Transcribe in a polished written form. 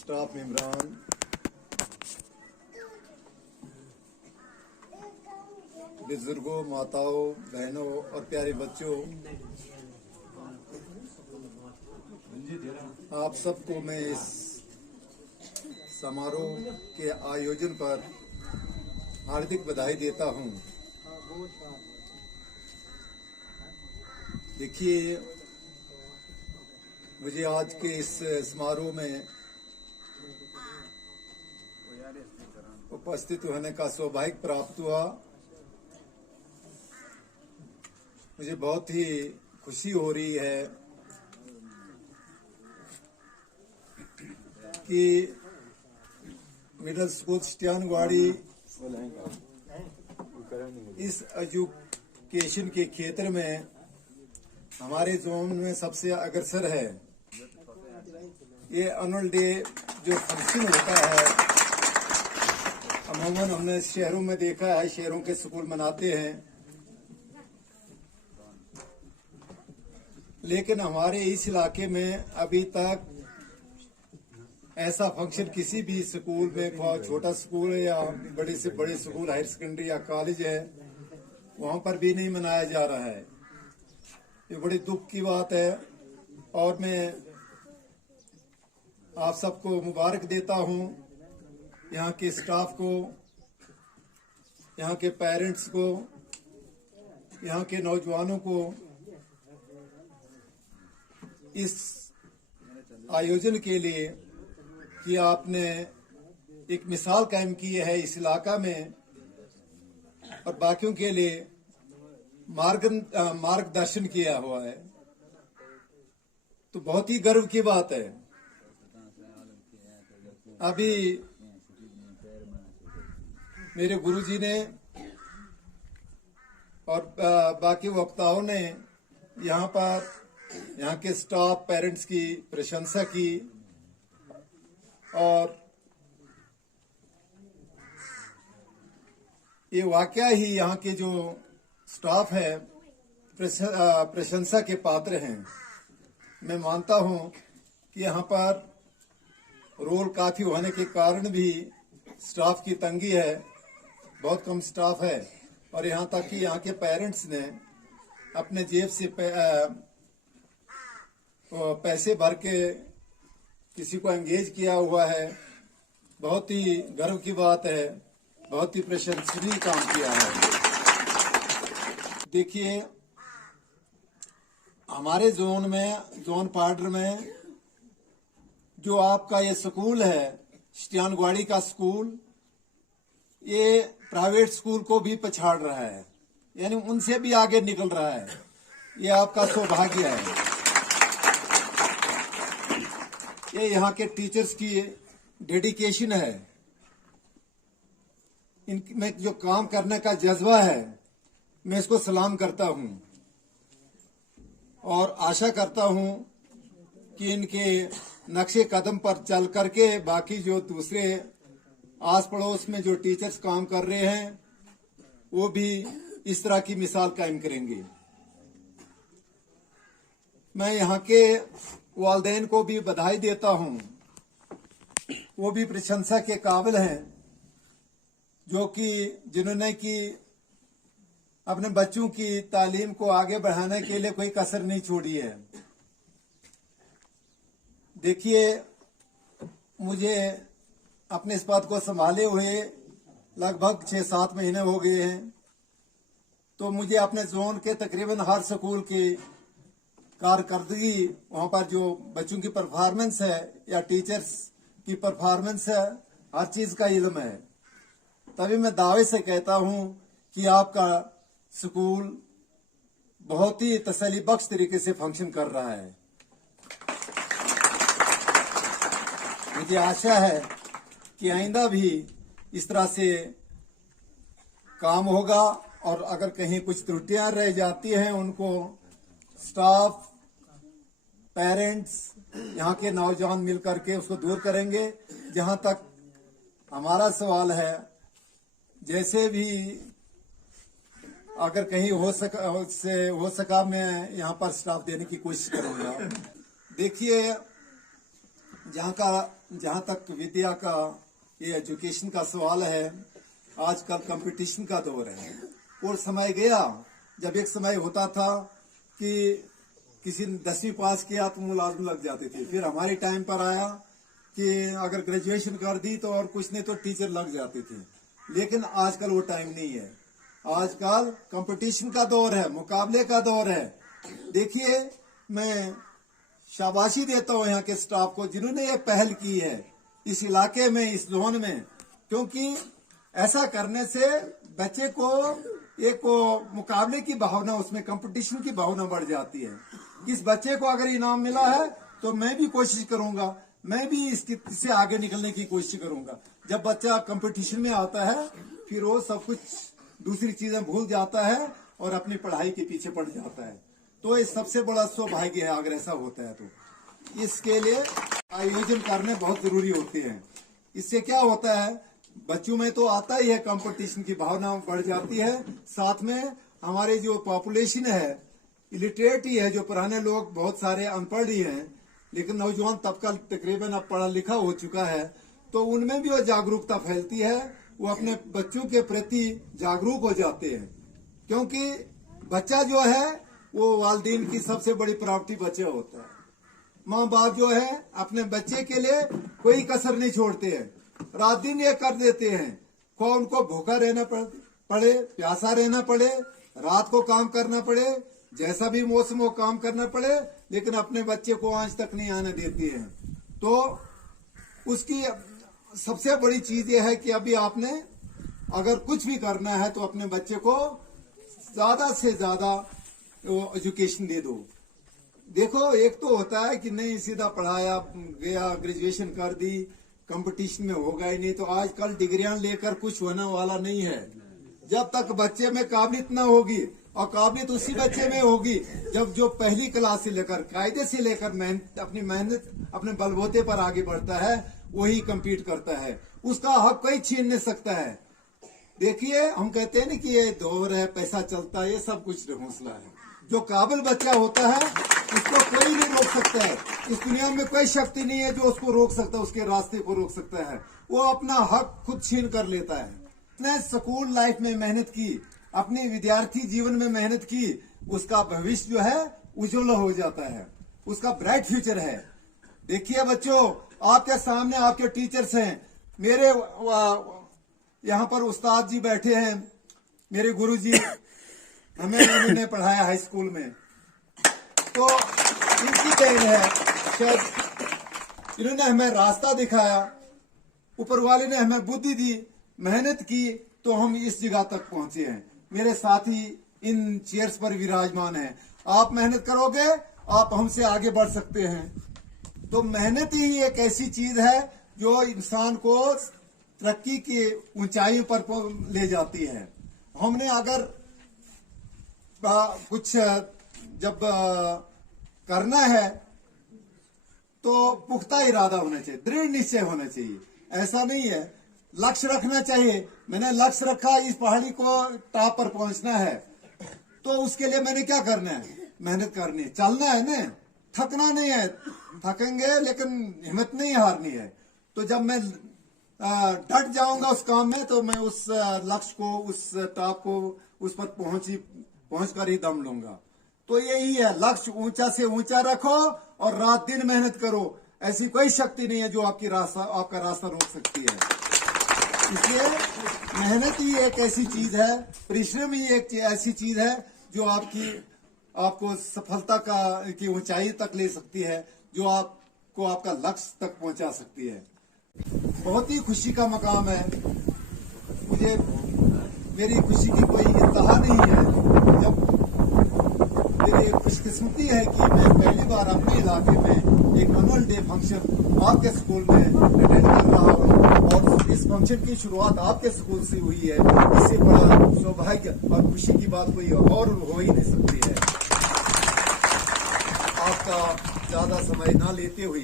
Staff मेंबरान, बुजुर्गों, माताओं, बहनों और प्यारे बच्चों, आप सबको मैं इस समारोह के आयोजन पर हार्दिक बधाई देता हूं। देखिए, मुझे आज के इस समारोह में उपस्थित होने का सौभाग्य प्राप्त हुआ। मुझे बहुत ही खुशी हो रही है कि मिडिल स्कूल स्टियानवाड़ी इस एजुकेशन के क्षेत्र में हमारे जोन में सबसे अग्रसर है। ये एनुअल डे जो फंक्शन होता है, अमूमन हमने शहरों में देखा है, शहरों के स्कूल मनाते हैं, लेकिन हमारे इस इलाके में अभी तक ऐसा फंक्शन किसी भी स्कूल में, छोटा स्कूल है या बड़े से बड़े स्कूल, हायर सेकेंडरी या कॉलेज है, वहां पर भी नहीं मनाया जा रहा है। ये बड़ी दुख की बात है और मैं आप सबको मुबारक देता हूं, यहाँ के स्टाफ को, यहाँ के पेरेंट्स को, यहाँ के नौजवानों को इस आयोजन के लिए कि आपने एक मिसाल कायम की है इस इलाका में और बाकियों के लिए मार्गदर्शन किया हुआ है, तो बहुत ही गर्व की बात है। अभी मेरे गुरुजी ने और बाकी वक्ताओं ने यहाँ के स्टाफ, पेरेंट्स की प्रशंसा की और ये वाकया ही यहाँ के जो स्टाफ है प्रशंसा के पात्र हैं। मैं मानता हूँ कि यहाँ पर रोल काफी होने के कारण भी स्टाफ की तंगी है, बहुत कम स्टाफ है और यहाँ तक कि यहाँ के पेरेंट्स ने अपने जेब से पैसे भर के किसी को एंगेज किया हुआ है। बहुत ही गर्व की बात है, बहुत ही प्रशंसनीय काम किया है। देखिए, हमारे जोन पार्डर में जो आपका ये स्कूल है, स्टियानवाड़ी का स्कूल, ये प्राइवेट स्कूल को भी पछाड़ रहा है, यानी उनसे भी आगे निकल रहा है। ये आपका सौभाग्य है। ये यहाँ के टीचर्स की डेडिकेशन है, इनमें जो काम करने का जज्बा है, मैं इसको सलाम करता हूँ और आशा करता हूँ कि इनके नक्शे कदम पर चल करके बाकी जो दूसरे आस पड़ोस में जो टीचर्स काम कर रहे हैं वो भी इस तरह की मिसाल कायम करेंगे। मैं यहाँ के वालिदैन को भी बधाई देता हूँ, वो भी प्रशंसा के काबिल हैं, जो कि जिन्होंने कि अपने बच्चों की तालीम को आगे बढ़ाने के लिए कोई कसर नहीं छोड़ी है। देखिए, मुझे अपने इस बात को संभाले हुए लगभग 6-7 महीने हो गए हैं, तो मुझे अपने जोन के तकरीबन हर स्कूल की कारकर्दगी, वहां पर जो बच्चों की परफॉर्मेंस है या टीचर्स की परफॉर्मेंस है, हर चीज का इल्म है। तभी मैं दावे से कहता हूं कि आपका स्कूल बहुत ही तसल्ली बख्श तरीके से फंक्शन कर रहा है। मुझे आशा है कि आइंदा भी इस तरह से काम होगा और अगर कहीं कुछ त्रुटियां रह जाती हैं उनको स्टाफ, पेरेंट्स, यहाँ के नौजवान मिलकर के उसको दूर करेंगे। जहां तक हमारा सवाल है, जैसे भी अगर कहीं हो सका मैं यहाँ पर स्टाफ देने की कोशिश करूंगा। देखिए, जहाँ का जहाँ तक विद्या का ये एजुकेशन का सवाल है, आजकल कंपटीशन का दौर है। और समय गया जब एक समय होता था कि किसी ने 10वीं पास किया तो मुलाजिम लग जाते थे। फिर हमारे टाइम पर आया कि अगर ग्रेजुएशन कर दी तो और कुछ नहीं तो टीचर लग जाते थे। लेकिन आजकल वो टाइम नहीं है। आजकल कंपटीशन का दौर है, मुकाबले का दौर है। देखिए, मैं शाबाशी देता हूँ यहाँ के स्टाफ को जिन्होंने ये पहल की है इस इलाके में, इस जोन में, क्योंकि ऐसा करने से बच्चे को एक मुकाबले की भावना, उसमें कंपटीशन की भावना बढ़ जाती है। इस बच्चे को अगर इनाम मिला है तो मैं भी कोशिश करूंगा, मैं भी इससे आगे निकलने की कोशिश करूंगा। जब बच्चा कंपटीशन में आता है फिर वो सब कुछ दूसरी चीजें भूल जाता है और अपनी पढ़ाई के पीछे पड़ जाता है। तो ये सबसे बड़ा सौभाग्य है अगर ऐसा होता है तो। इसके लिए आयोजन करने बहुत जरूरी होते हैं। इससे क्या होता है, बच्चों में तो आता ही है, कंपटीशन की भावना बढ़ जाती है। साथ में हमारे जो पॉपुलेशन है इलिटरेट ही है, जो पुराने लोग बहुत सारे अनपढ़ ही हैं, लेकिन नौजवान तबका तकरीबन अब पढ़ा लिखा हो चुका है, तो उनमें भी वो जागरूकता फैलती है। वो अपने बच्चों के प्रति जागरूक हो जाते हैं, क्योंकि बच्चा जो है वो वालिदैन की सबसे बड़ी प्रॉपर्टी बच्चा होता है। माँ बाप जो है अपने बच्चे के लिए कोई कसर नहीं छोड़ते हैं, रात दिन ये कर देते हैं। को उनको भूखा रहना पड़े, प्यासा रहना पड़े, रात को काम करना पड़े, जैसा भी मौसम हो काम करना पड़े, लेकिन अपने बच्चे को आंच तक नहीं आने देती हैं। तो उसकी सबसे बड़ी चीज ये है कि अभी आपने अगर कुछ भी करना है तो अपने बच्चे को ज्यादा से ज्यादा एजुकेशन दे दो। देखो, एक तो होता है कि नहीं सीधा पढ़ाया गया, ग्रेजुएशन कर दी, कंपटीशन में होगा ही नहीं। तो आजकल डिग्रियां लेकर कुछ होने वाला नहीं है। जब तक बच्चे में काबिलियत न होगी, और काबिलियत उसी बच्चे में होगी जब जो पहली क्लास से लेकर कायदे से लेकर अपनी मेहनत अपने बलबूते पर आगे बढ़ता है, वही कम्पीट करता है। उसका हक कोई छीन नहीं सकता है। देखिए, हम कहते हैं ना कि ये दौर है, पैसा चलता है, ये सब कुछ हौसला है। जो काबिल बच्चा होता है उसको कोई नहीं रोक सकता है। इस दुनिया में कोई शक्ति नहीं है जो उसको रोक सकता है, उसके रास्ते को रोक सकता है। वो अपना हक खुद छीन कर लेता है। उसने स्कूल लाइफ में मेहनत की, अपने विद्यार्थी जीवन में मेहनत की, उसका भविष्य जो है उज्जवल हो जाता है, उसका ब्राइट फ्यूचर है। देखिए बच्चों, आपके सामने आपके टीचर्स हैं, मेरे यहाँ पर उस्ताद जी बैठे हैं, मेरे गुरुजी, हमें इन्होंने पढ़ाया हाई स्कूल में, तो इनकी देन है। शायद इन्होंने हमें रास्ता दिखाया, ऊपर वाले ने हमें बुद्धि दी, मेहनत की, तो हम इस जगह तक पहुंचे हैं। मेरे साथी इन चेयर्स पर विराजमान हैं। आप मेहनत करोगे, आप हमसे आगे बढ़ सकते हैं। तो मेहनत ही एक ऐसी चीज है जो इंसान को तरक्की की ऊंचाइयों पर ले जाती है। हमने अगर कुछ जब करना है तो पुख्ता इरादा होना चाहिए, दृढ़ निश्चय होना चाहिए। ऐसा नहीं है, लक्ष्य रखना चाहिए। मैंने लक्ष्य रखा, इस पहाड़ी को टॉप पर पहुंचना है, तो उसके लिए मैंने क्या करना है, मेहनत करनी है, चलना है ना, थकना नहीं है। थकेंगे लेकिन हिम्मत नहीं हारनी है। तो जब मैं डट जाऊंगा उस काम में, तो मैं उस लक्ष्य को, उस टॉप को, उस पर पहुंच कर ही दम लूंगा। तो यही है, लक्ष्य ऊंचा से ऊंचा रखो और रात दिन मेहनत करो। ऐसी कोई शक्ति नहीं है जो आपका रास्ता रोक सकती है। इसलिए मेहनत ही एक ऐसी चीज है, परिश्रम ही एक ऐसी चीज है जो आपको सफलता की ऊंचाई तक ले सकती है, जो आपको आपका लक्ष्य तक पहुंचा सकती है। बहुत ही खुशी का मकाम है मुझे, मेरी खुशी की कोई इंतहा नहीं है। जब मेरी खुशकिस्मती है कि मैं पहली बार अपने इलाके में एक एनुअल डे फंक्शन आपके स्कूल में अटेंड कर रहा हूँ, और इस फंक्शन की शुरुआत आपके स्कूल से हुई है। इससे बड़ा सौभाग्य और खुशी की बात कोई और हो ही नहीं सकती है। आपका ज्यादा समय ना लेते हुए